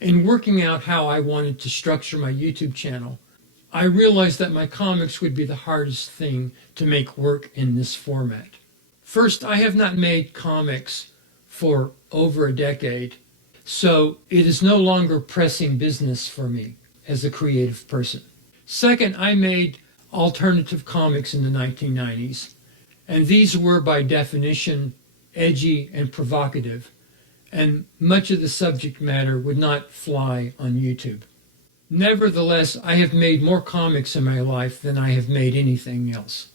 In working out how I wanted to structure my YouTube channel, I realized that my comics would be the hardest thing to make work in this format. First, I have not made comics for over a decade, so it is no longer pressing business for me as a creative person. Second, I made alternative comics in the 1990s, and these were by definition edgy and provocative, and much of the subject matter would not fly on YouTube. Nevertheless, I have made more comics in my life than I have made anything else.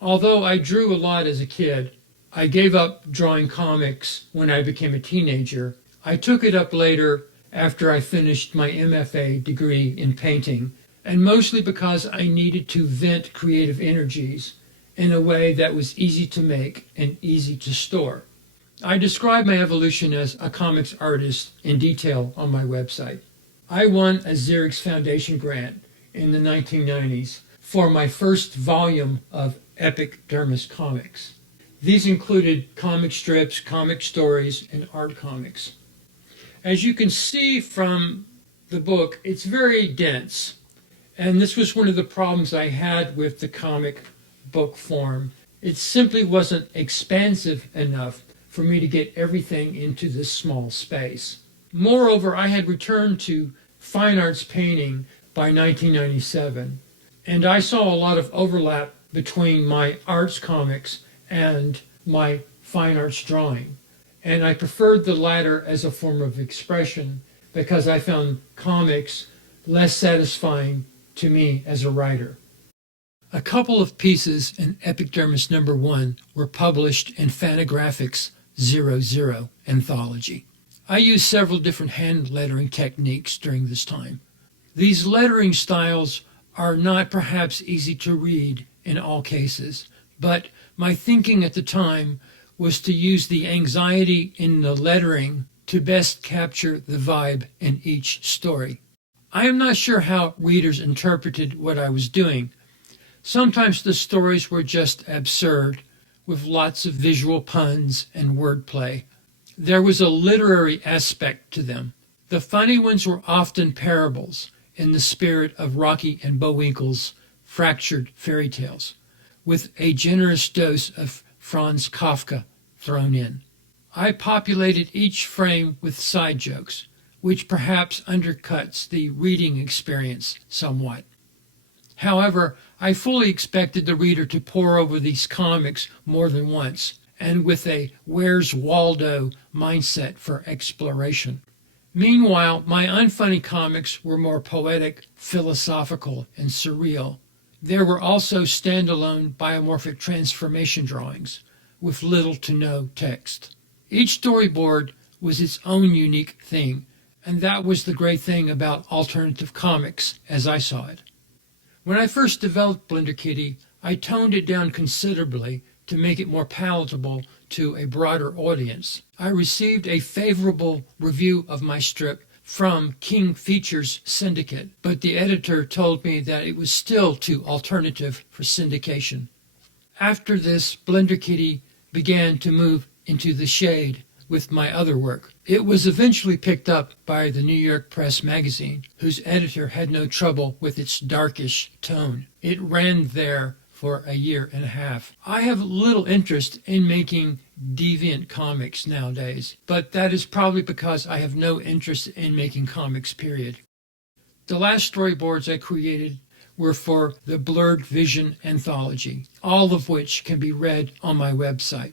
Although I drew a lot as a kid, I gave up drawing comics when I became a teenager. I took it up later after I finished my MFA degree in painting, and mostly because I needed to vent creative energies in a way that was easy to make and easy to store. I describe my evolution as a comics artist in detail on my website. I won a Xerox Foundation grant in the 1990s for my first volume of absurdist comics. These included comic strips, comic stories, and art comics. As you can see from the book, it's very dense, and this was one of the problems I had with the comic book form. It simply wasn't expansive enough for me to get everything into this small space. Moreover, I had returned to fine arts painting by 1997, and I saw a lot of overlap between my arts comics and my fine arts drawing. And I preferred the latter as a form of expression because I found comics less satisfying to me as a writer. A couple of pieces in Epidermis number 1 were published in Fantagraphics 00 anthology. I used several different hand lettering techniques during this time. These lettering styles are not perhaps easy to read in all cases, but my thinking at the time was to use the anxiety in the lettering to best capture the vibe in each story. I am not sure how readers interpreted what I was doing. Sometimes the stories were just absurd, with lots of visual puns and wordplay. There was a literary aspect to them. The funny ones were often parables in the spirit of Rocky and Bullwinkle's fractured fairy tales, with a generous dose of Franz Kafka thrown in. I populated each frame with side jokes, which perhaps undercuts the reading experience somewhat. However, I fully expected the reader to pore over these comics more than once, and with a Where's Waldo mindset for exploration. Meanwhile, my unfunny comics were more poetic, philosophical, and surreal. There were also standalone biomorphic transformation drawings with little to no text. Each storyboard was its own unique thing, and that was the great thing about alternative comics as I saw it. When I first developed Blender Kitty, I toned it down considerably to make it more palatable to a broader audience. I received a favorable review of my strip from King Features Syndicate, but the editor told me that it was still too alternative for syndication. After this, Blender Kitty began to move into the shade with my other work. It was eventually picked up by the New York Press magazine, whose editor had no trouble with its darkish tone. It ran there for a year and a half. I have little interest in making deviant comics nowadays, but that is probably because I have no interest in making comics, period. The last storyboards I created were for the Blurred Vision anthology, all of which can be read on my website.